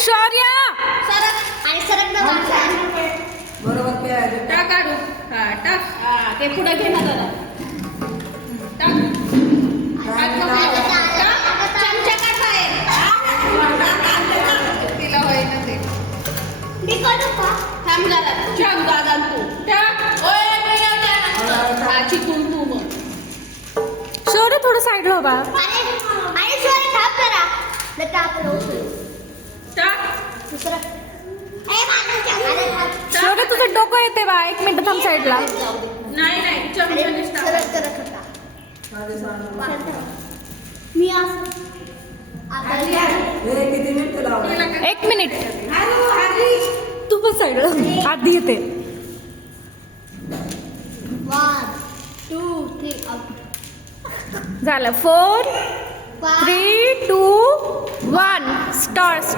शौर्य आणि सरक ना बरोबर टाक काढू. हा टाक. हा ते पुढे घे ना जरा. टाक. चमचा काढ बाहेर. तिला होईना ते. मी करू का? थांब जरा. छान दादा तू. टाक. ओय हा चिकून तू मग. शौर्य थोडं साईडला उभा. आणि सोरे थांब जरा. लता आपण उचलू. टाक. दुसरा. ए माझं शौर्य तुझं डोकं येते बा. 1 मिनिट थांब साईडला. नाही चमच्याने सरक सरक होता. मी असं आता किती मिनिटं लावलं? 1 मिनिट. तू पण साईडला आधी येते. 1 2 3 झालं. 4 5 3 2 1 स्टार्ट.